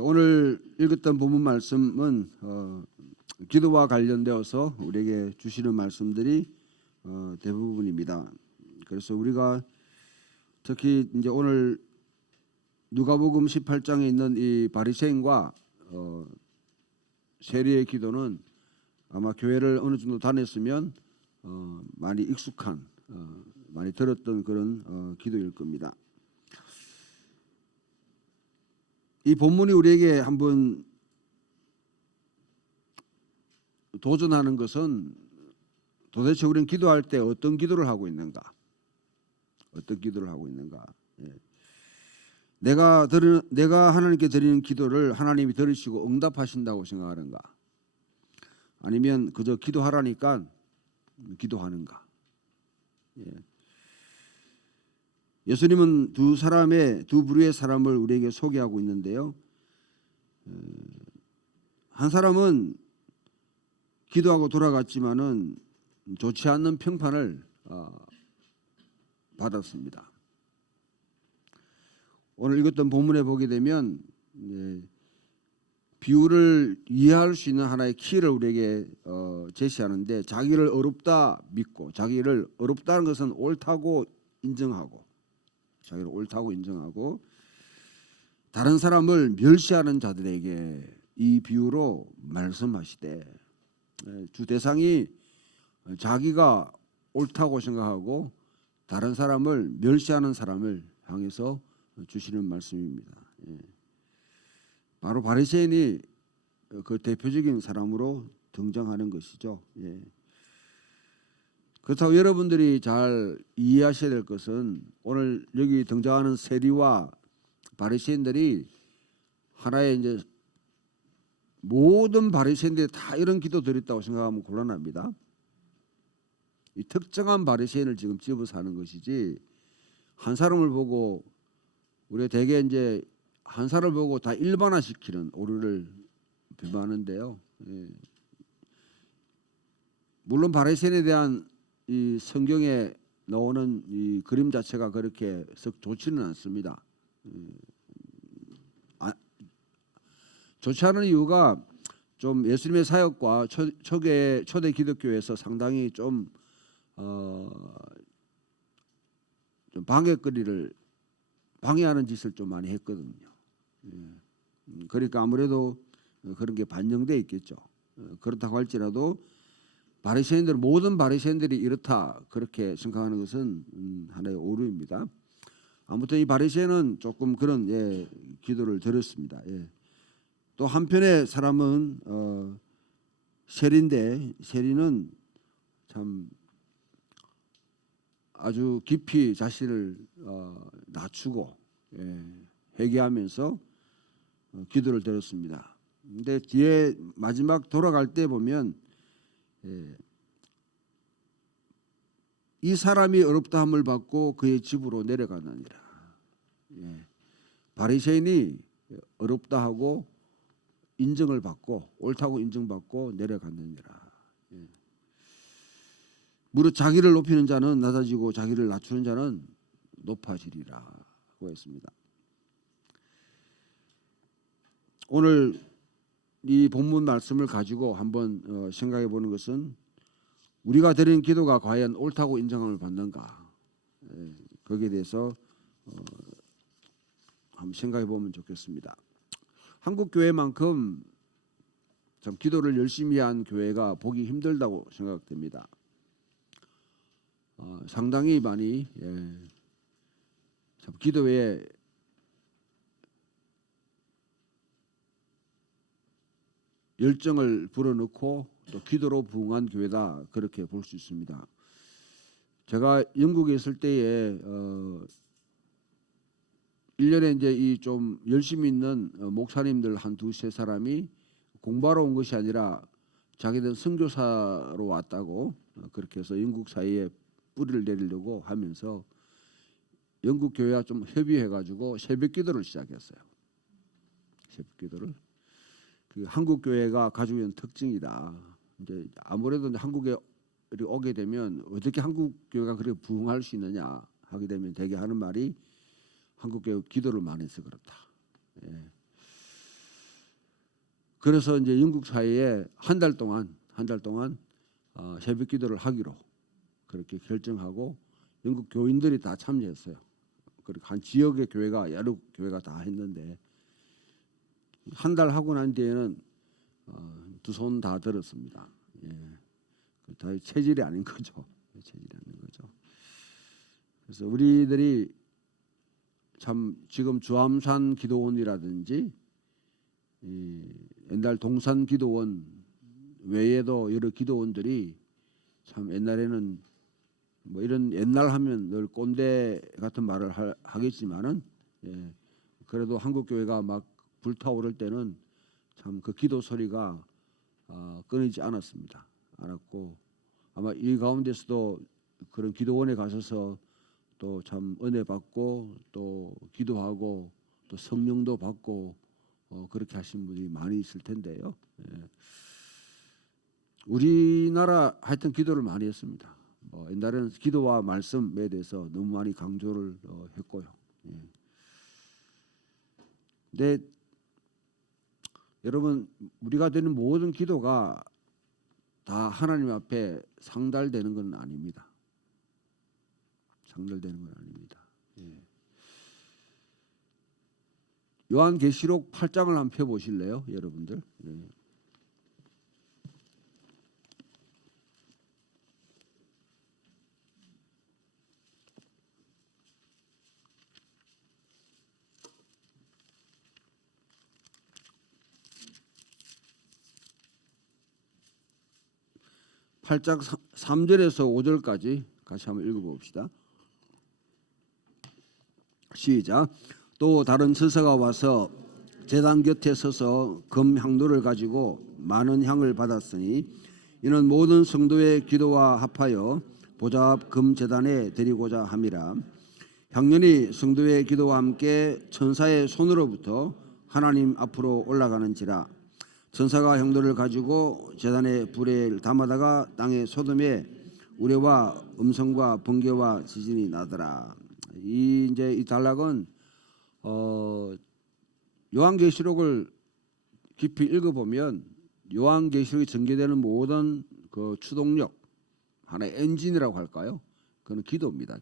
오늘 읽었던 본문 말씀은 기도와 관련되어서 우리에게 주시는 말씀들이 대부분입니다. 그래서 우리가 특히 이제 오늘 누가복음 18장에 있는 이 바리새인과 세리의 기도는 아마 교회를 어느 정도 다녔으면 많이 익숙한 많이 들었던 그런 기도일 겁니다. 이 본문이 우리에게 한번 도전하는 것은 도대체 우리는 기도할 때 어떤 기도를 하고 있는가? 어떤 기도를 하고 있는가? 예. 내가 하나님께 드리는 기도를 하나님이 들으시고 응답하신다고 생각하는가? 아니면 그저 기도하라니까 기도하는가? 예. 예수님은 두 부류의 사람을 우리에게 소개하고 있는데요. 한 사람은 기도하고 돌아갔지만은 좋지 않는 평판을 받았습니다. 오늘 읽었던 본문에 보게 되면 비유를 이해할 수 있는 하나의 키를 우리에게 제시하는데, 자기를 어렵다 믿고, 자기를 어렵다는 것은 옳다고 인정하고, 자기를 옳다고 인정하고 다른 사람을 멸시하는 자들에게 이 비유로 말씀하시되, 주 대상이 자기가 옳다고 생각하고 다른 사람을 멸시하는 사람을 향해서 주시는 말씀입니다. 바로 바리새인이 그 대표적인 사람으로 등장하는 것이죠. 그렇다고 여러분들이 잘 이해하셔야 될 것은, 오늘 여기 등장하는 세리와 바리새인들이 하나의 이제 모든 바리새인들이 다 이런 기도 드렸다고 생각하면 곤란합니다. 이 특정한 바리새인을 지금 집어서 하는 것이지, 한 사람을 보고, 우리가 대개 이제 한 사람을 보고 다 일반화시키는 오류를 비판하는데요. 물론 바리새인에 대한 이 성경에 나오는 이 그림 자체가 그렇게 썩 좋지는 않습니다. 좋지 않은 이유가 좀 예수님의 사역과 초대 기독교에서 상당히 좀 방해거리를 방해하는 짓을 좀 많이 했거든요. 그러니까 아무래도 그런 게 반영돼 있겠죠. 그렇다고 할지라도 모든 바리새인들이 이렇다 그렇게 생각하는 것은 하나의 오류입니다. 아무튼 이 바리새인은 조금 그런 기도를 드렸습니다. 또 한편의 사람은 세리인데, 세리는 참 아주 깊이 자신을 낮추고 회개하면서 기도를 드렸습니다. 근데 뒤에 마지막 돌아갈 때 보면 이 사람이 어렵다함을 받고 그의 집으로 내려가느니라. 바리새인이 어렵다 하고 인정을 받고 옳다고 인정받고 내려갔느니라. 무릇 자기를 높이는 자는 낮아지고 자기를 낮추는 자는 높아지리라고 했습니다. 오늘 이 본문 말씀을 가지고 한번 생각해 보는 것은, 우리가 드리는 기도가 과연 옳다고 인정함을 받는가, 거기에 대해서 한번 생각해 보면 좋겠습니다. 한국 교회만큼 참 기도를 열심히 한 교회가 보기 힘들다고 생각됩니다. 상당히 많이 참 기도에 열정을 불어넣고 또 기도로 부응한 교회다, 그렇게 볼 수 있습니다. 제가 영국에 있을 때에 1년에 이제 이 좀 열심히 있는 목사님들 한 두세 사람이 공부하러 온 것이 아니라 자기들 선교사로 왔다고, 그렇게 해서 영국 사회에 뿌리를 내리려고 하면서 영국 교회와 좀 협의해가지고 새벽 기도를 시작했어요. 새벽 기도를. 그 한국 교회가 가지고 있는 특징이다. 이제 아무래도 한국에 오게 되면 어떻게 한국 교회가 그렇게 부흥할 수 있느냐 하게 되면 대개 하는 말이, 한국 교회 기도를 많이 해서 그렇다. 그래서 이제 영국 사회에 한 달 동안 새벽 기도를 하기로 그렇게 결정하고 영국 교인들이 다 참여했어요. 그리고 한 지역의 교회가 여러 교회가 다 했는데 한 달 하고 난 뒤에는 두 손 다 들었습니다. 예. 다 체질이 아닌 거죠. 체질이 아닌 거죠. 그래서 우리들이 참 지금 주암산 기도원이라든지 옛날 동산 기도원 외에도 여러 기도원들이 참 옛날에는 뭐 이런 옛날 하면 늘 꼰대 같은 말을 하겠지만은 예, 그래도 한국 교회가 막 불타오를 때는 참 그 기도 소리가 끊이지 않았습니다. 않았고 아마 이 가운데서도 그런 기도원에 가셔서 또 참 은혜 받고 또 기도하고 또 성령도 받고 그렇게 하신 분이 많이 있을 텐데요. 예. 우리나라 하여튼 기도를 많이 했습니다. 옛날에는 기도와 말씀에 대해서 너무 많이 강조를 했고요. 예. 근데 여러분 우리가 드리는 모든 기도가 다 하나님 앞에 상달되는 건 아닙니다. 상달되는 건 아닙니다. 예. 요한계시록 8장을 한번 펴보실래요, 여러분들? 예. 팔장 3절에서 5절까지 같이 한번 읽어봅시다. 시작. 또 다른 천사가 와서 제단 곁에 서서 금 향로를 가지고 많은 향을 받았으니 이는 모든 성도의 기도와 합하여 보좌 앞 금 제단에 드리고자 함이라. 향연이 성도의 기도와 함께 천사의 손으로부터 하나님 앞으로 올라가는지라. 천사가 향로를 가지고 제단의 불에 담아다가 땅에 쏟음에 우레와 음성과 번개와 지진이 나더라. 이 단락은 요한계시록을 깊이 읽어보면 요한계시록이 전개되는 모든 그 추동력 하나의 엔진이라고 할까요? 그건 기도입니다.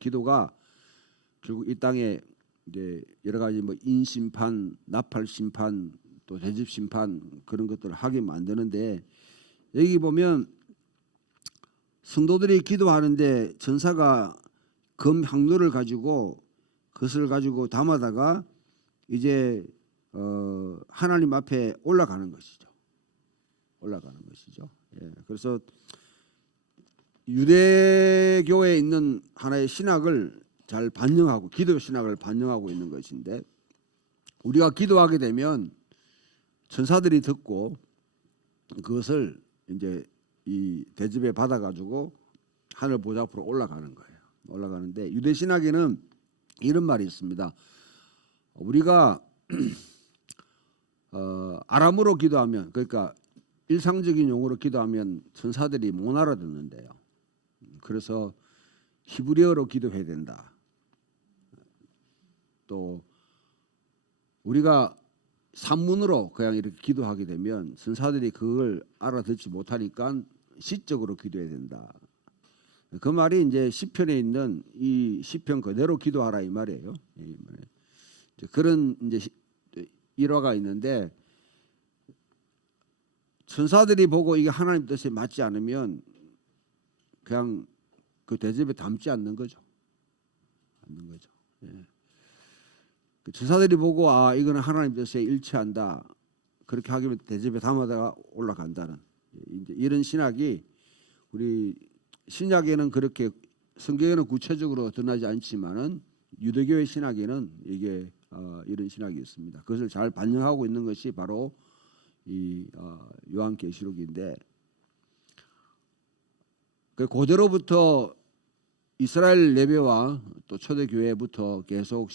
기도가 결국 이 땅에 이제 여러 가지 뭐 인심판, 나팔심판, 또 대집심판 그런 것들을 하게 만드는데 여기 보면 성도들이 기도하는데 천사가 금 향로를 가지고 그것을 가지고 담아다가 이제 하나님 앞에 올라가는 것이죠. 예, 그래서 유대교에 있는 하나의 신학을 잘 반영하고 기도 신학을 반영하고 있는 것인데 우리가 기도하게 되면 천사들이 듣고 그것을 이제 이 대접에 받아가지고 하늘 보좌 앞으로 올라가는 거예요. 올라가는데 유대 신학에는 이런 말이 있습니다. 우리가 아람어로 기도하면 그러니까 일상적인 용어로 기도하면 천사들이 못 알아듣는데요. 그래서 히브리어로 기도해야 된다. 또 우리가 산문으로 그냥 이렇게 기도하게 되면 천사들이 그걸 알아듣지 못하니까 시적으로 기도해야 된다. 그 말이 이제 시편에 있는 이 시편 그대로 기도하라 이 말이에요. 그런 이제 일화가 있는데 천사들이 보고 이게 하나님 뜻에 맞지 않으면 그냥 그 대접에 담지 않는 거죠. 예. 천사들이 보고 이거는 하나님 뜻에 일치한다. 그렇게 하기 위해 대접에 담아다가 올라간다는 이제 이런 신학이 우리 신약에는 그렇게 성경에는 구체적으로 드러나지 않지만은 유대교의 신학에는 이게 이런 신학이 있습니다. 그것을 잘 반영하고 있는 것이 바로 이 요한계시록인데 그대로부터 이스라엘 예배와 또 초대교회부터 계속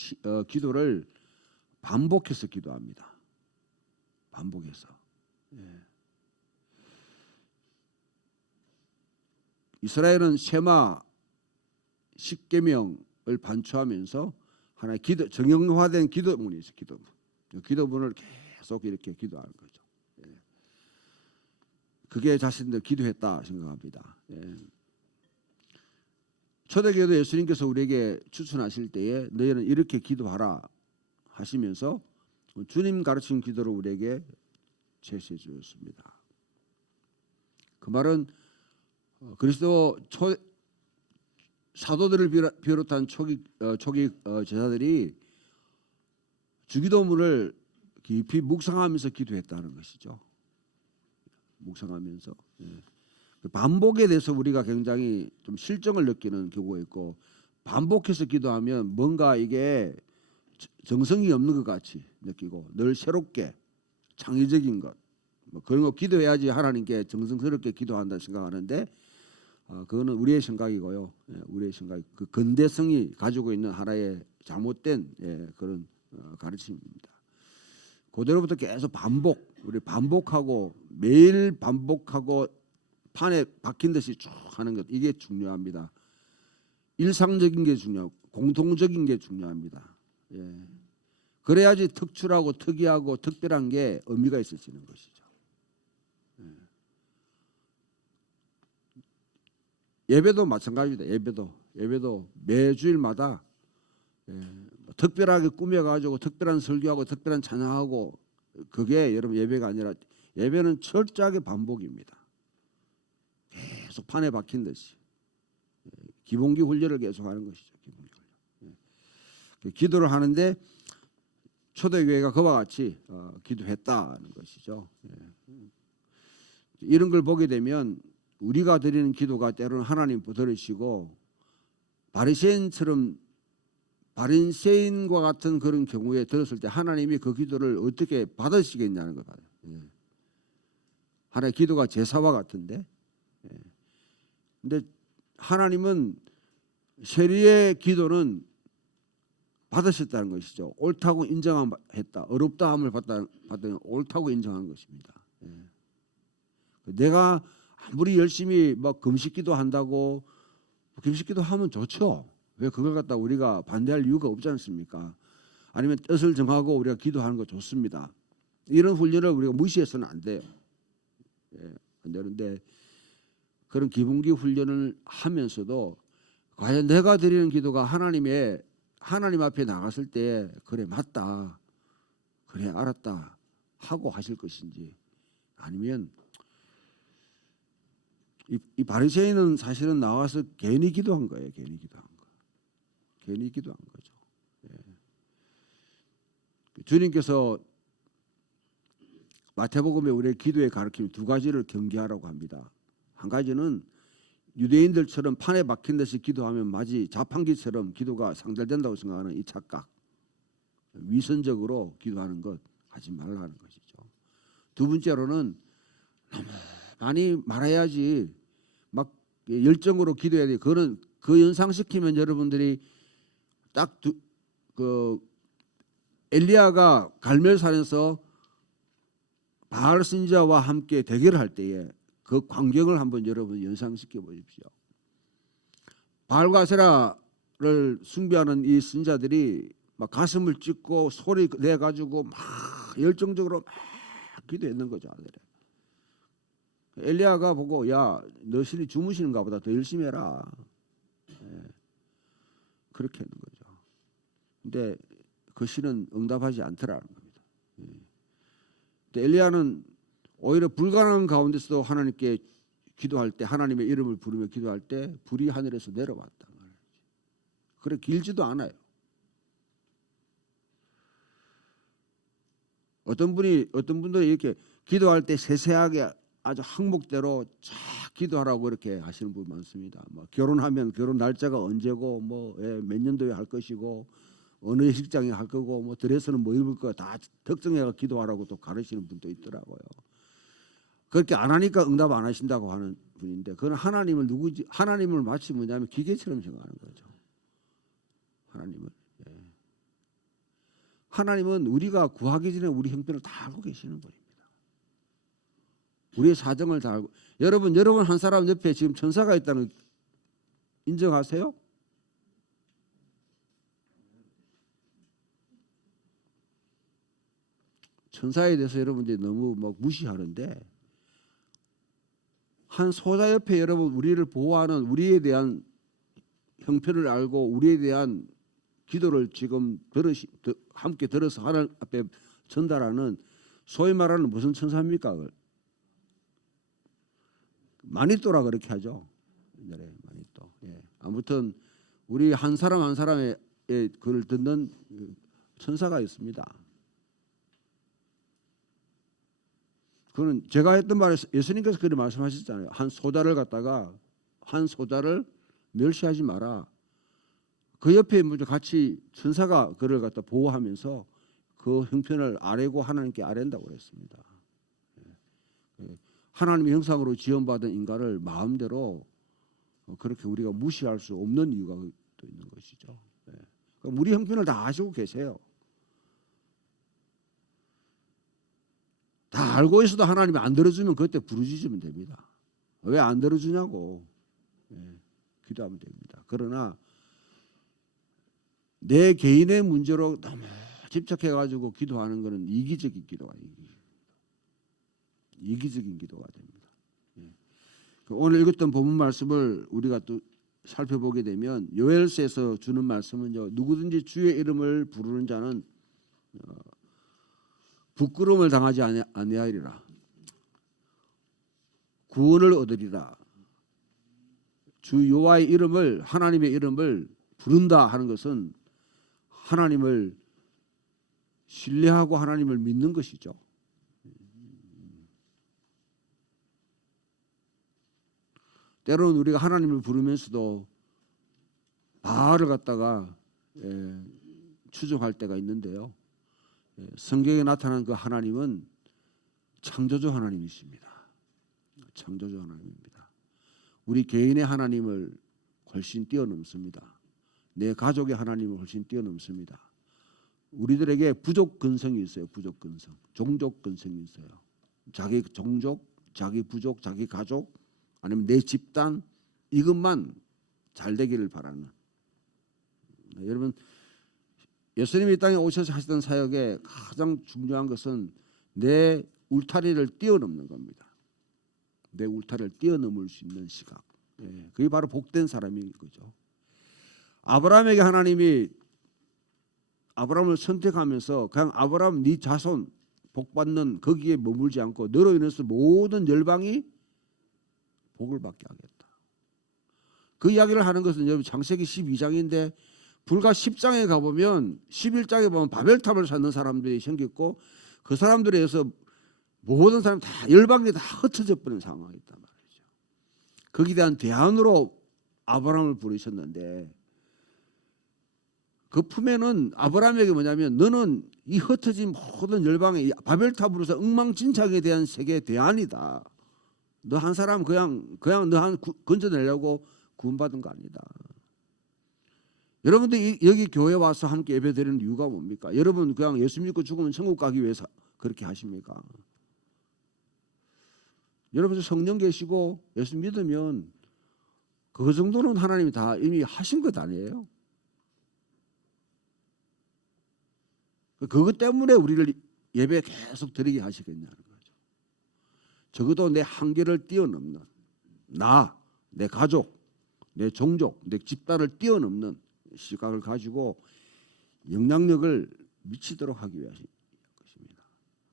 기도를 반복해서 기도합니다. 반복해서. 예. 이스라엘은 쉐마 십계명을 반추하면서 하나의 기도 정형화된 기도문이 있어요. 기도문을 계속 이렇게 기도하는 거죠. 예. 그게 자신들 기도했다 생각합니다. 예. 초대교회도 예수님께서 우리에게 추천하실 때에 너희는 이렇게 기도하라 하시면서 주님 가르친 기도를 우리에게 제시해 주었습니다. 그 말은 그리스도 사도들을 비롯한 초기 제자들이 주기도문을 깊이 묵상하면서 기도했다는 것이죠. 묵상하면서. 예. 반복에 대해서 우리가 굉장히 좀 실정을 느끼는 경우가 있고, 반복해서 기도하면 뭔가 이게 정성이 없는 것 같이 느끼고 늘 새롭게 창의적인 것, 뭐 그런 거 기도해야지 하나님께 정성스럽게 기도한다 생각하는데, 그거는 우리의 생각이고요. 예, 우리의 생각. 그 근대성이 가지고 있는 하나의 잘못된 그런 가르침입니다. 그대로부터 계속 우리 반복하고 매일 반복하고 판에 박힌 듯이 쭉 하는 것, 이게 중요합니다. 일상적인 게 중요하고 공통적인 게 중요합니다. 예. 그래야지 특출하고 특이하고 특별한 게 의미가 있어지는 것이죠. 예. 예배도 마찬가지입니다. 예배도 매주일마다 특별하게 꾸며가지고 특별한 설교하고 특별한 찬양하고, 그게 여러분 예배가 아니라, 예배는 철저하게 반복입니다. 계속 판에 박힌 듯이 기본기 훈련을 계속하는 것이죠. 기본기 훈련. 기도를 하는데 초대교회가 그와 같이 기도했다는 것이죠. 이런 걸 보게 되면 우리가 드리는 기도가 때로는 하나님 들으시고, 바리새인과 같은 그런 경우에 들었을 때 하나님이 그 기도를 어떻게 받으시겠냐는 거 봐요. 하나의 기도가 제사와 같은데, 근데 하나님은 세리의 기도는 받으셨다는 것이죠. 옳다고 인정했다. 어렵다함을 받다는 옳다고 인정한 것입니다. 내가 아무리 열심히 막 금식기도 한다고, 금식기도 하면 좋죠. 왜 그걸 갖다 우리가 반대할 이유가 없지 않습니까? 아니면 뜻을 정하고 우리가 기도하는 거 좋습니다. 이런 훈련을 우리가 무시해서는 안 돼요. 안 되는데, 그런 기본기 훈련을 하면서도 과연 내가 드리는 기도가 하나님 앞에 나갔을 때 그래 맞다, 그래 알았다 하고 하실 것인지, 아니면 이 바리새인은 사실은 나와서 괜히 기도한 거예요. 괜히 기도한 거죠. 주님께서 마태복음에 우리의 기도의 가르침 두 가지를 경계하라고 합니다. 한 가지는 유대인들처럼 판에 박힌 듯이 기도하면 마치 자판기처럼 기도가 상달된다고 생각하는 이 착각, 위선적으로 기도하는 것 하지 말라는 것이죠. 두 번째로는 너무 많이 말해야지 막 열정으로 기도해야 돼. 그 연상시키면 여러분들이 딱 엘리야가 갈멜산에서 바알 선지자와 함께 대결할 때에 그 광경을 한번 여러분 연상시켜 보십시오. 바알과 아세라를 숭배하는 이 선지자들이 막 가슴을 찢고 소리 내 가지고 막 열정적으로 막 기도했는 거죠. 엘리야가 보고, 야, 너 신이 주무시는가 보다, 더 열심히 해라. 그렇게 하는 거죠. 근데 그 신은 응답하지 않더라는 겁니다. 엘리야는 오히려 불가능한 가운데서도 하나님께 기도할 때, 하나님의 이름을 부르며 기도할 때 불이 하늘에서 내려왔다. 그래 길지도 않아요. 어떤 분들이 이렇게 기도할 때 세세하게 아주 항목대로 쫙 기도하라고 이렇게 하시는 분 많습니다. 뭐 결혼하면 결혼 날짜가 언제고, 뭐 몇 년도에 할 것이고, 어느 식장에 할 거고, 뭐 드레스는 뭐 입을 거 다 특정해서 기도하라고 또 가르치는 분도 있더라고요. 그렇게 안 하니까 응답 안 하신다고 하는 분인데, 그건 하나님을 마치 뭐냐면 기계처럼 생각하는 거죠. 하나님은 우리가 구하기 전에 우리 형편을 다 알고 계시는 분입니다. 우리의 사정을 다 알고. 여러분 한 사람 옆에 지금 천사가 있다는 거 인정하세요? 천사에 대해서 여러분들이 너무 막 무시하는데 한 소자 옆에 여러분 우리를 보호하는 우리에 대한 형편을 알고 우리에 대한 기도를 지금 함께 들어서 하나님 앞에 전달하는 소위 말하는 무슨 천사입니까? 마니또라 그렇게 하죠. 옛날에 마니또. 예. 아무튼 우리 한 사람 한 사람의 글을 듣는 천사가 있습니다. 그거는 제가 했던 말에 예수님께서 그렇게 말씀하셨잖아요. 한 소자를 갖다가 한 소자를 멸시하지 마라. 그 옆에 같이 천사가 그를 갖다 보호하면서 그 형편을 아뢰고 하나님께 아뢰는다고 그랬습니다. 하나님의 형상으로 지원받은 인간을 마음대로 그렇게 우리가 무시할 수 없는 이유가 또 있는 것이죠. 우리 형편을 다 아시고 계세요. 다 알고 있어도 하나님이 안 들어주면 그때 부르짖으면 됩니다. 왜 안 들어주냐고 기도하면 됩니다. 그러나 내 개인의 문제로 너무 집착해가지고 기도하는 것은 이기적인 기도가 이기적인 기도가 됩니다. 오늘 읽었던 본문 말씀을 우리가 또 살펴보게 되면 요엘서에서 주는 말씀은요. 누구든지 주의 이름을 부르는 자는 부끄러움을 당하지 아니하리라. 구원을 얻으리라. 주 여호와의 이름을 하나님의 이름을 부른다 하는 것은 하나님을 신뢰하고 하나님을 믿는 것이죠. 때로는 우리가 하나님을 부르면서도 바알을 갖다가 추종할 때가 있는데요. 성경에 나타난 그 하나님은 창조주 하나님이십니다. 창조주 하나님입니다. 우리 개인의 하나님을 훨씬 뛰어넘습니다. 내 가족의 하나님을 훨씬 뛰어넘습니다. 우리들에게 부족 근성이 있어요. 부족 근성, 종족 근성이 있어요. 자기 종족, 자기 부족, 자기 가족 아니면 내 집단 이것만 잘 되기를 바라는. 여러분 예수님이 이 땅에 오셔서 하시던 사역의 가장 중요한 것은 내 울타리를 뛰어넘는 겁니다. 내 울타리를 뛰어넘을 수 있는 시각. 그게 바로 복된 사람인 거죠. 아브라함에게 하나님이 아브라함을 선택하면서 그냥 아브라함 네 자손 복받는 거기에 머물지 않고 너로 인해서 모든 열방이 복을 받게 하겠다. 그 이야기를 하는 것은 여러분 창세기 12장인데 불과 10장에 가보면 11장에 보면 바벨탑을 쌓는 사람들이 생겼고 그 사람들에 의해서 모든 사람 다 열방이 다 흩어져 버린 상황이 있단 말이죠. 거기에 대한 대안으로 아브라함을 부르셨는데 그 품에는 아브라함에게 뭐냐면 너는 이 흩어진 모든 열방의 바벨탑으로서 엉망진창에 대한 세계의 대안이다. 너 한 사람 그냥 너 한 건져내려고 구원받은 거 아니다. 여러분들 여기 교회 와서 함께 예배드리는 이유가 뭡니까? 여러분 그냥 예수 믿고 죽으면 천국 가기 위해서 그렇게 하십니까? 여러분 성령 계시고 예수 믿으면 그 정도는 하나님이 다 이미 하신 것 아니에요? 그것 때문에 우리를 예배 계속 드리게 하시겠냐는 거죠. 적어도 내 한계를 뛰어넘는 내 가족, 내 종족, 내 집단을 뛰어넘는 시각을 가지고 영향력을 미치도록 하기 위한 것입니다.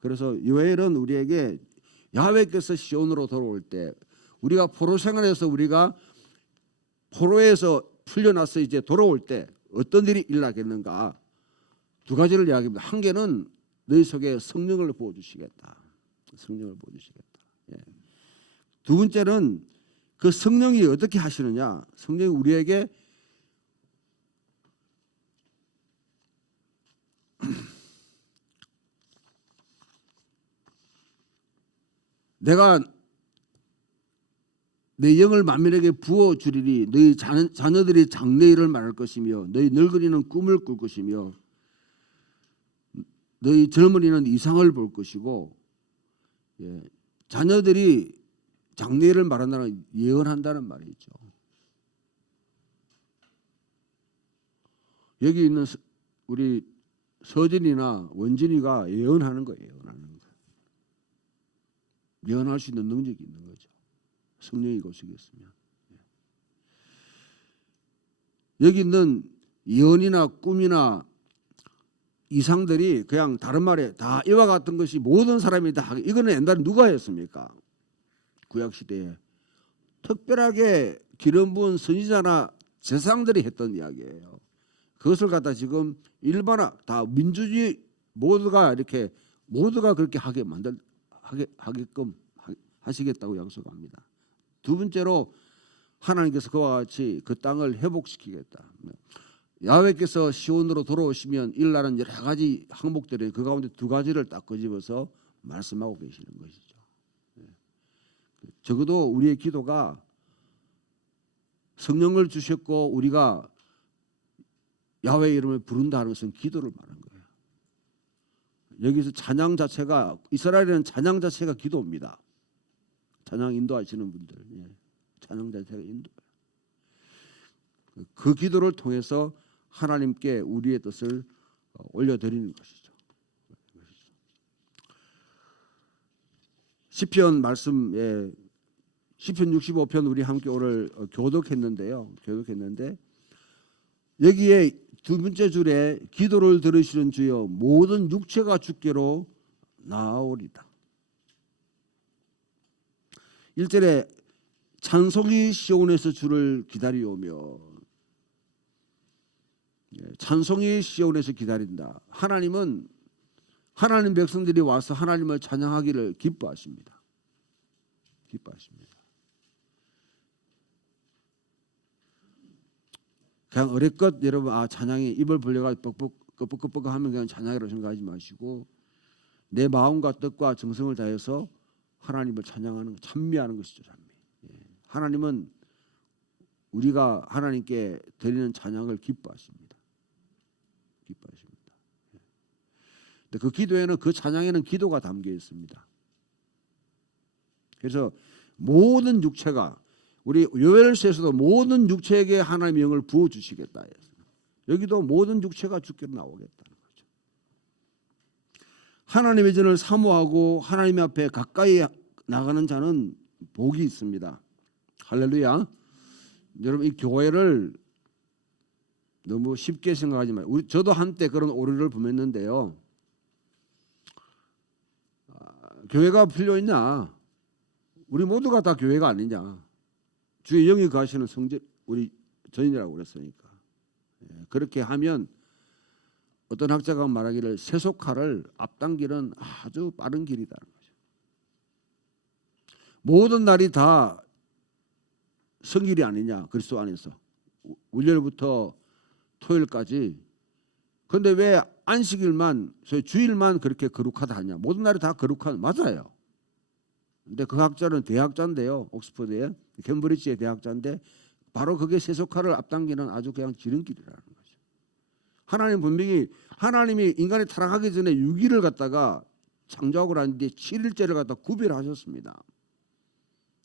그래서 요엘은 우리에게 야훼께서 시온으로 돌아올 때 우리가 포로 생활에서 우리가 포로에서 풀려나서 이제 돌아올 때 어떤 일이 일어나겠는가 두 가지를 이야기합니다. 한 개는 너희 속에 성령을 부어주시겠다. 성령을 부어주시겠다. 두 번째는 그 성령이 어떻게 하시느냐. 성령이 우리에게 내가 내 영을 만민에게 부어주리니 너희 자녀들이 장래일을 말할 것이며 너희 늙은이는 꿈을 꿀 것이며 너희 젊은이는 이상을 볼 것이고 자녀들이 장래일을 말한다는 예언한다는 말이 있죠. 여기 있는 우리 서진이나 원진이가 예언하는 거예요. 예언하는 거. 예언할 수 있는 능력이 있는 거죠. 성령이 거기에 있으면. 여기 있는 예언이나 꿈이나 이상들이 그냥 다른 말에 다 이와 같은 것이 모든 사람이 다 하게. 이거는 옛날에 누가 했습니까? 구약 시대에 특별하게 기름 부은 선지자나 제사장들이 했던 이야기예요. 그것을 갖다 지금 일반화 다 민주주의 모두가 이렇게 모두가 그렇게 하게끔 하시겠다고 약속합니다. 두 번째로 하나님께서 그와 같이 그 땅을 회복시키겠다. 야훼께서 시온으로 돌아오시면 일어나는 여러 가지 항목들이 그 가운데 두 가지를 딱 끄집어서 말씀하고 계시는 것이죠. 적어도 우리의 기도가 성령을 주셨고 우리가 야훼의 이름을 부른다는 것은 기도를 말하는 거예요. 여기서 찬양 자체가 이스라엘에는 찬양 자체가 기도입니다. 찬양 인도하시는 분들, 찬양 자체가 인도예요. 그 기도를 통해서 하나님께 우리의 뜻을 올려드리는 것이죠. 시편 말씀에 시편 65편 우리 함께 오늘 교독했는데요. 교독했는데 여기에 두 번째 줄에 기도를 들으시는 주여 모든 육체가 주께로 나아오리다. 1절에 찬송이 시온에서 주를 기다리오며 찬송이 시온에서 기다린다. 하나님은 하나님 백성들이 와서 하나님을 찬양하기를 기뻐하십니다. 기뻐하십니다. 그냥 어렵것 여러분 찬양이 입을 벌려가지고 뻑뻑 하면 그냥 찬양이라고 생각하지 마시고 내 마음과 뜻과 정성을 다해서 하나님을 찬양하는 찬미하는 것이죠. 찬미. 하나님은 우리가 하나님께 드리는 찬양을 기뻐하십니다. 기뻐하십니다. 근데 그 기도에는 그 찬양에는 기도가 담겨 있습니다. 그래서 모든 육체가 우리 요엘서에서도 모든 육체에게 하나님의 영을 부어 주시겠다. 여기도 모든 육체가 주께로 나오겠다는 거죠. 하나님의 전을 사모하고 하나님 앞에 가까이 나가는 자는 복이 있습니다. 할렐루야. 여러분 이 교회를 너무 쉽게 생각하지 마요. 저도 한때 그런 오류를 범했는데요. 교회가 필요 있냐? 우리 모두가 다 교회가 아니냐? 주의 영이 거하시는 성전 우리 전이라고 그랬으니까. 그렇게 하면 어떤 학자가 말하기를 세속화를 앞당기는 아주 빠른 길이다는 거죠. 모든 날이 다 성길이 아니냐 그리스도 안에서 월요일부터 토요일까지. 그런데 왜 안식일만 소위 주일만 그렇게 거룩하다 하냐? 모든 날이 다 거룩한 맞아요. 근데 그 학자는 대학자인데요. 옥스퍼드에 캠브리지의 대학자인데 바로 그게 세속화를 앞당기는 아주 그냥 지름길이라는 거죠. 하나님 분명히 하나님이 인간이 타락하기 전에 6일을 갖다가 창조하고 난 뒤에 7일째를 갖다 구별하셨습니다.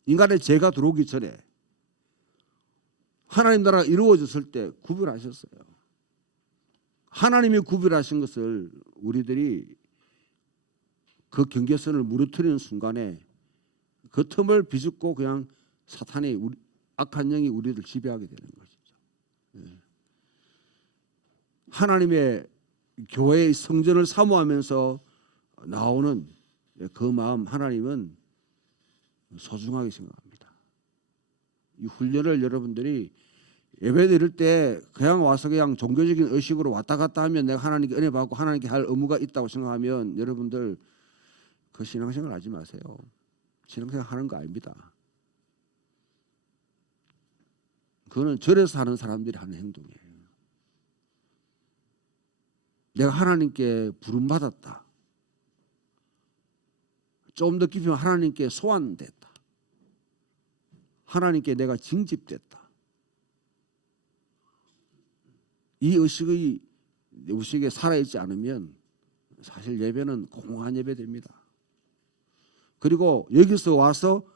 인간의 죄가 들어오기 전에 하나님 나라가 이루어졌을 때 구별하셨어요. 하나님이 구별하신 것을 우리들이 그 경계선을 무너뜨리는 순간에 그 틈을 비집고 그냥 사탄이 악한 영이 우리를 지배하게 되는 것이죠. 하나님의 교회의 성전을 사모하면서 나오는 그 마음 하나님은 소중하게 생각합니다. 이 훈련을 여러분들이 예배 드릴 때 그냥 와서 그냥 종교적인 의식으로 왔다 갔다 하면 내가 하나님께 은혜 받고 하나님께 할 의무가 있다고 생각하면 여러분들 그 신앙생활 하지 마세요. 신앙생활 하는 거 아닙니다. 그거는 절에서 하는 사람들이 하는 행동이에요. 내가 하나님께 부름받았다. 좀 더 깊이 하나님께 소환됐다. 하나님께 내가 징집됐다. 이 의식이 의식에 살아있지 않으면 사실 예배는 공허한 예배 됩니다. 그리고 여기서 와서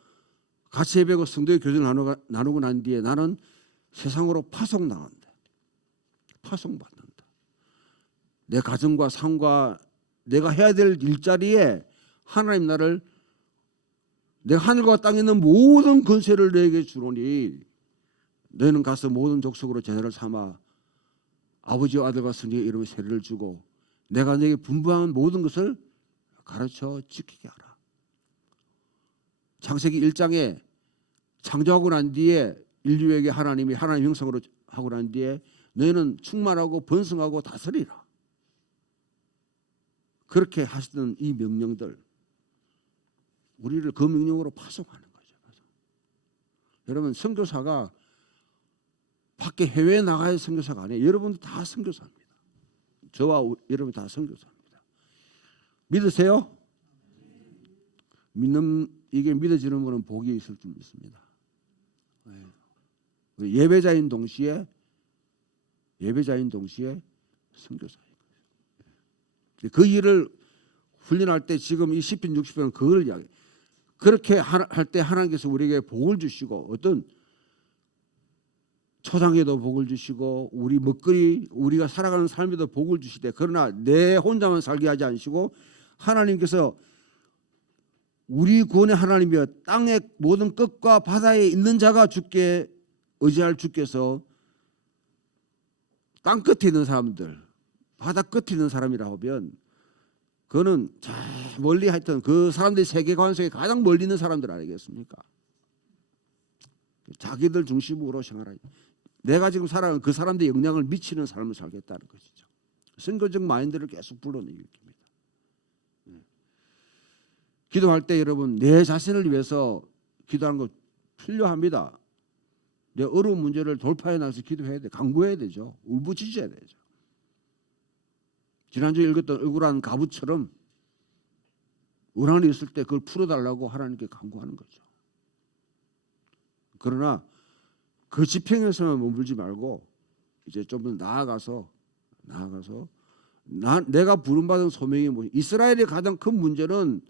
같이 예배하고 성도의 교제를 나누고 난 뒤에 나는 세상으로 파송당한다. 파송받는다. 내 가정과 삶과 내가 해야 될 일자리에 하나님 나를 내가 하늘과 땅에 있는 모든 권세를 너에게 주노니 너희는 가서 모든 족속으로 제자를 삼아 아버지와 아들과 성령의 이름의 세례를 주고 내가 너에게 분부한 모든 것을 가르쳐 지키게 하라. 창세기 1장에 창조하고 난 뒤에 인류에게 하나님이 하나님 형상으로 하고 난 뒤에 너희는 충만하고 번성하고 다스리라. 그렇게 하시던 이 명령들 우리를 그 명령으로 파송하는 거죠. 여러분 선교사가 밖에 해외에 나가야 선교사가 아니에요. 여러분도 다 선교사입니다. 저와 여러분 다 선교사입니다. 믿으세요? 이게 믿어지는 분은 복이 있을 줄 믿습니다. 예배자인 동시에 선교사예요. 그 일을 훈련할 때 지금 이 시편 60편은 그걸 이야기해요. 그렇게 할 때 하나님께서 우리에게 복을 주시고 어떤 초장에도 복을 주시고 우리 먹거리 우리가 살아가는 삶에도 복을 주시되 그러나 내 혼자만 살게 하지 않으시고 하나님께서 우리 구원의 하나님이여 땅의 모든 끝과 바다에 있는 자가 주께 의지할 주께서 땅 끝에 있는 사람들 바다 끝에 있는 사람이라 하면 그거는 저 멀리 하여튼 그 사람들의 세계관 속에 가장 멀리 있는 사람들 아니겠습니까? 자기들 중심으로 생활하기. 내가 지금 살아가는 그 사람들의 영향을 미치는 삶을 살겠다는 것이죠. 선교적 마인드를 계속 불러일으킵니다. 기도할 때 여러분 내 자신을 위해서 기도하는 거 필요합니다. 내 어려운 문제를 돌파해 나가서 기도해야 돼. 강구해야 되죠. 울부짖어야 되죠. 지난주에 읽었던 억울한 가부처럼 원한이 있을 때 그걸 풀어달라고 하나님께 간구하는 거죠. 그러나 그 지평에서만 머물지 말고 이제 좀 더 나아가서 내가 부름받은 소명이 뭐지? 이스라엘의 가장 큰 문제는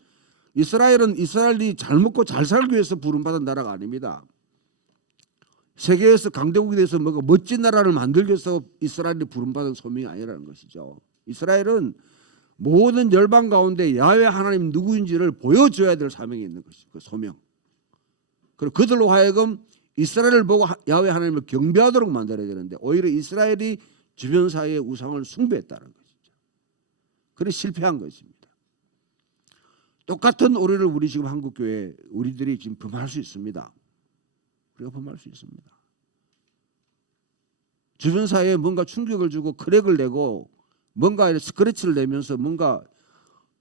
이스라엘이 잘 먹고 잘 살기 위해서 부름받은 나라가 아닙니다. 세계에서 강대국이 돼서 뭔가 멋진 나라를 만들기 위해서 이스라엘이 부름받은 소명이 아니라는 것이죠. 이스라엘은 모든 열방 가운데 야훼 하나님 누구인지를 보여줘야 될 사명이 있는 것이죠. 그 소명. 그리고 그들로 하여금 이스라엘을 보고 야훼 하나님을 경배하도록 만들어야 되는데 오히려 이스라엘이 주변 사회의 우상을 숭배했다는 것이죠. 그래서 실패한 것입니다. 똑같은 오류를 우리 지금 한국교회 우리들이 지금 범할 수 있습니다. 우리가 범할 수 있습니다. 주변 사회에 뭔가 충격을 주고 크랙을 내고 뭔가 스크래치를 내면서 뭔가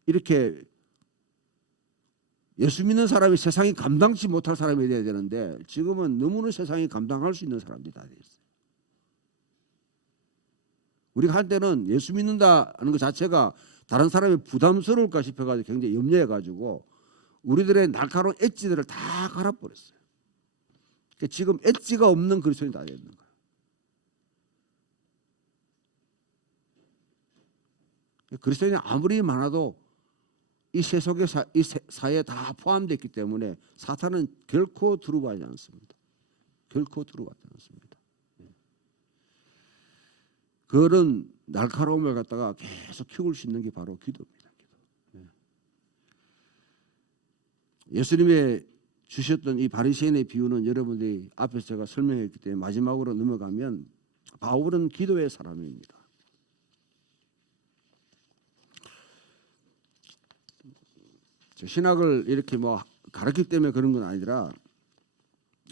이렇게 예수 믿는 사람이 세상이 감당치 못할 사람이 돼야 되는데 지금은 너무나 세상이 감당할 수 있는 사람들이 다 됐어요. 우리가 할 때는 예수 믿는다는 것 자체가 다른 사람이 부담스러울까 싶어가지고 굉장히 염려해가지고 우리들의 날카로운 엣지들을 다 갈아버렸어요. 그러니까 지금 엣지가 없는 그리스도인이 다 되는 거예요. 그리스도인이 아무리 많아도 이 세속의 이 사회에 다 포함되어 있기 때문에 사탄은 결코 두려워하지 않습니다. 결코 두려워하지 않습니다. 그런 날카로움을 갖다가 계속 키울 수 있는 게 바로 기도입니다. 예수님의 주셨던 이 바리새인의 비유는 여러분들이 앞에서 제가 설명했기 때문에 마지막으로 넘어가면 바울은 기도의 사람입니다. 신학을 이렇게 뭐 가르치기 때문에 그런 건 아니라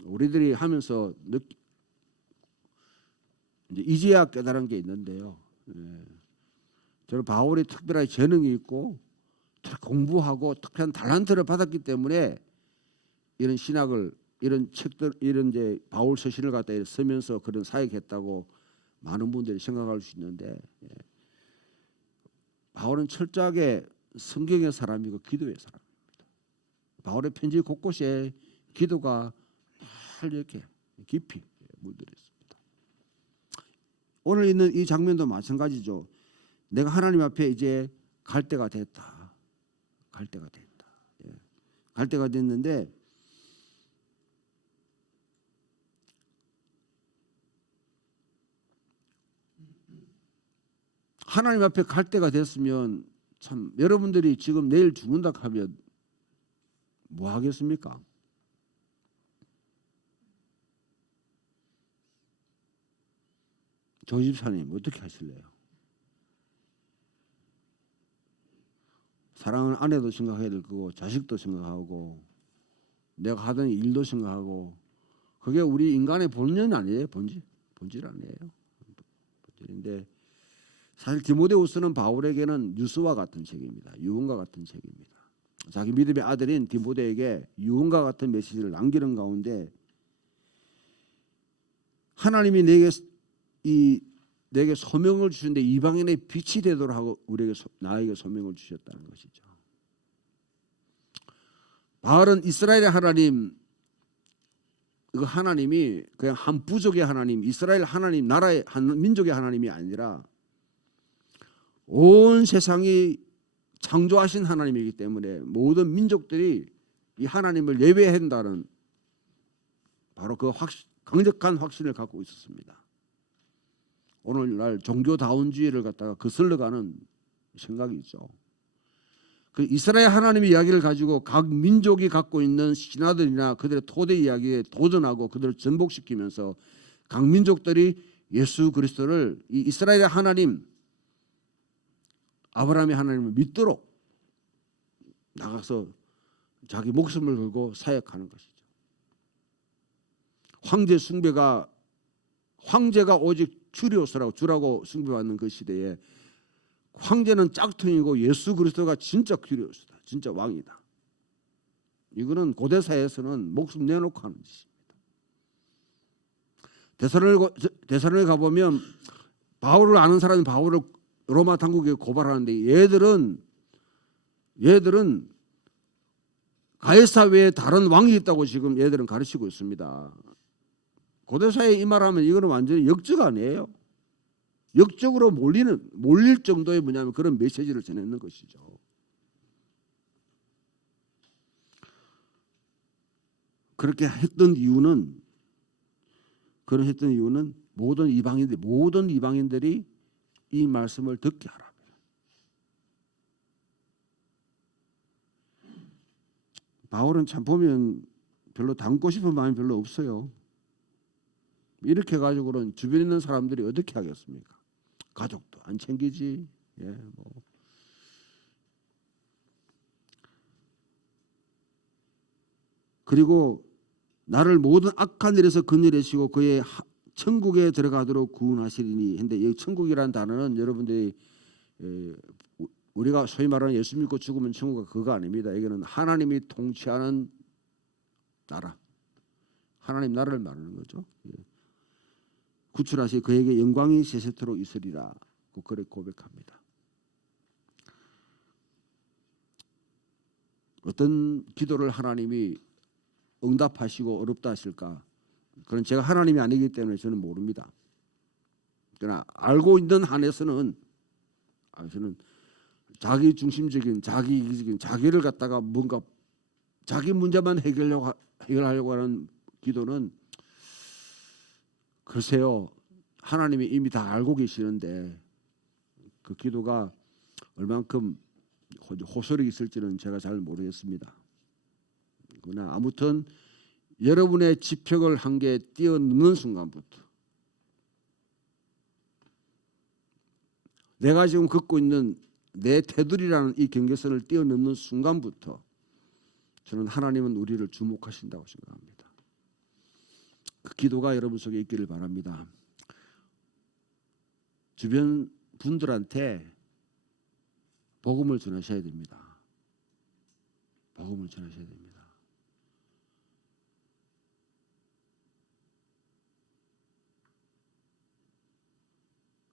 우리들이 하면서 이제 이제야 깨달은 게 있는데요. 저는 바울이 특별하게 재능이 있고 공부하고 특별한 달란트를 받았기 때문에 이런 신학을 이런 책들 이런 이제 바울 서신을 갖다 쓰면서 그런 사역했다고 많은 분들이 생각할 수 있는데 바울은 철저하게 성경의 사람이고 기도의 사람입니다. 바울의 편지 곳곳에 기도가 잘 이렇게 깊이 물들어 있습니다. 오늘 있는 이 장면도 마찬가지죠. 내가 하나님 앞에 이제 갈 때가 됐다. 갈 때가 됐다. 갈 때가 됐는데 하나님 앞에 갈 때가 됐으면 참 여러분들이 지금 내일 죽는다 하면 뭐 하겠습니까? 조 집사님 어떻게 하실래요? 사랑하는 아내도 생각해야 될 거고 자식도 생각하고 내가 하던 일도 생각하고 그게 우리 인간의 본연 아니에요? 본질 아니에요? 본질인데 사실 디모데후서는 바울에게는 유수와 같은 책입니다. 유언과 같은 책입니다. 자기 믿음의 아들인 디모데에게 유언과 같은 메시지를 남기는 가운데 하나님이 내게 소명을 주신데 이방인의 빛이 되도록 하고 나에게 소명을 주셨다는 것이죠. 바울은 이스라엘의 하나님, 그 하나님이 그냥 한 부족의 하나님, 이스라엘 하나님, 나라의 한 민족의 하나님이 아니라 온 세상이 창조하신 하나님이기 때문에 모든 민족들이 이 하나님을 예배한다는 바로 그 강력한 확신을 갖고 있었습니다. 오늘날 종교다운주의를 갖다가 거슬러가는 생각이 있죠. 그 이스라엘 하나님의 이야기를 가지고 각 민족이 갖고 있는 신화들이나 그들의 토대 이야기에 도전하고 그들을 전복시키면서 각 민족들이 예수 그리스도를 이 이스라엘의 하나님 아브라함의 하나님을 믿도록 나가서 자기 목숨을 걸고 사역하는 것이죠. 황제 숭배가 황제가 오직 주라고 숭배받는 그 시대에 황제는 짝퉁이고 예수 그리스도가 진짜 큐리오스다. 진짜 왕이다. 이거는 고대 사회에서는 목숨 내놓고 하는 짓입니다. 데살로니가 가보면 바울을 아는 사람이 바울을 로마 당국에 고발하는데 얘들은 가이사 외에 다른 왕이 있다고 지금 얘들은 가르치고 있습니다. 고대 사회에 이 말하면 이거는 완전히 역적 아니에요. 역적으로 몰릴 정도의 뭐냐면 그런 메시지를 전했는 것이죠. 그렇게 했던 이유는 모든 이방인들이 이 말씀을 듣게 하라. 바울은 참 보면 별로 닮고 싶은 마음이 별로 없어요. 이렇게 가지고는 주변에 있는 사람들이 어떻게 하겠습니까? 가족도 안 챙기지. 그리고 나를 모든 악한 일에서 건져내시고 그의 천국에 들어가도록 구원하시리니. 근데 이 천국이라는 단어는 여러분들이 우리가 소위 말하는 예수 믿고 죽으면 천국가 그거 아닙니다. 이거는 하나님이 통치하는 나라, 하나님 나라를 말하는 거죠. 구출하시 그에게 영광이 세세토록 있으리라. 그렇게 고백합니다. 어떤 기도를 하나님이 응답하시고 어렵다 하실까? 그건 제가 하나님이 아니기 때문에 저는 모릅니다. 그러나 알고 있는 한에서는 자기 중심적인, 자기 이기적인, 자기를 갖다가 뭔가 자기 문제만 해결하려고 하는 기도는 글쎄요, 하나님이 이미 다 알고 계시는데 그 기도가 얼만큼 호소력이 있을지는 제가 잘 모르겠습니다. 그러나 아무튼 여러분의 지평을 한개 뛰어넘는 순간부터 내가 지금 걷고 있는 내 테두리라는 이 경계선을 뛰어넘는 순간부터 저는 하나님은 우리를 주목하신다고 생각합니다. 그 기도가 여러분 속에 있기를 바랍니다. 주변 분들한테 복음을 전하셔야 됩니다. 복음을 전하셔야 됩니다.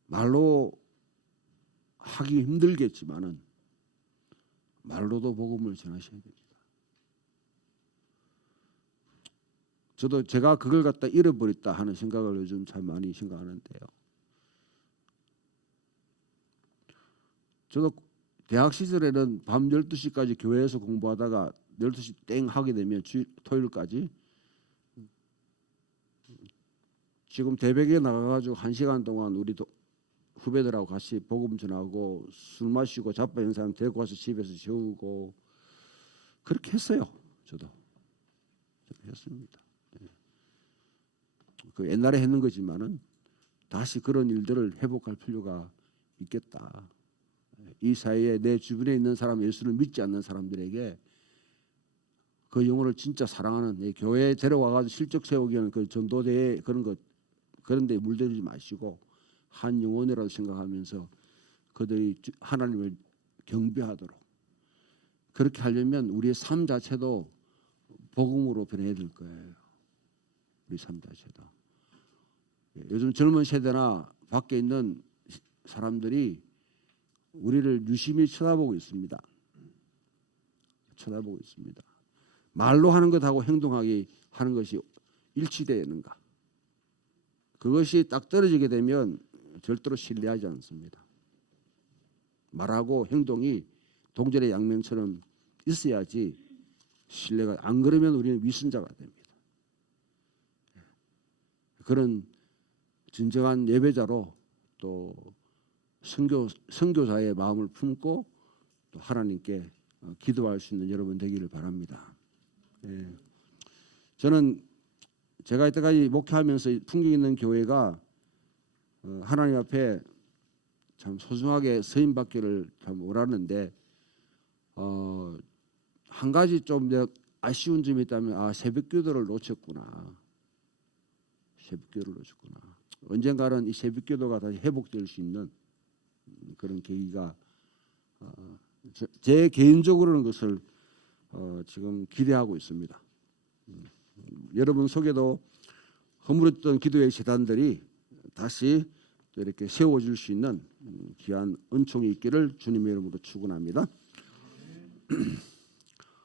말로 하기 힘들겠지만은 말로도 복음을 전하셔야 됩니다. 저도 제가 그걸 갖다 잃어버렸다 하는 생각을 요즘 참 많이 생각하는데요. 저도 대학 시절에는 밤 12시까지 교회에서 공부하다가 12시 땡 하게 되면 토요일까지 지금 대백에 나가가지고 1시간 동안 우리 후배들하고 같이 복음 전하고 술 마시고 자빠진 사람 데리고 와서 집에서 재우고 그렇게 했어요. 저도 했습니다. 그 옛날에 했는 거지만은 다시 그런 일들을 회복할 필요가 있겠다. 이 사회에 내 주변에 있는 사람, 예수를 믿지 않는 사람들에게 그 영혼을 진짜 사랑하는 교회에 데려와가지고 실적 세우기는 그 전도대회 그런 데 물들이지 마시고 한 영혼이라도 생각하면서 그들이 하나님을 경배하도록 그렇게 하려면 우리의 삶 자체도 복음으로 변해야 될 거예요. 우리 삶 자체도. 요즘 젊은 세대나 밖에 있는 사람들이 우리를 유심히 쳐다보고 있습니다. 쳐다보고 있습니다. 말로 하는 것하고 행동하기 하는 것이 일치되는가? 그것이 딱 떨어지게 되면 절대로 신뢰하지 않습니다. 말하고 행동이 동전의 양면처럼 있어야지 신뢰가, 안 그러면 우리는 위선자가 됩니다. 그런 진정한 예배자로 또 선교사의 마음을 품고 또 하나님께 기도할 수 있는 여러분 되기를 바랍니다. 저는 제가 이때까지 목회하면서 풍경 있는 교회가 하나님 앞에 참 소중하게 서임 받기를 참 원하는데 한 가지 좀 아쉬운 점이 있다면 새벽기도를 놓쳤구나. 새벽기도를 놓쳤구나. 언젠가는 이 새벽기도가 다시 회복될 수 있는 그런 계기가 제 개인적으로는 그것을 지금 기대하고 있습니다. 여러분 속에도 허물었던 기도의 재단들이 다시 또 이렇게 세워질 수 있는 귀한 은총이 있기를 주님의 이름으로 축원합니다.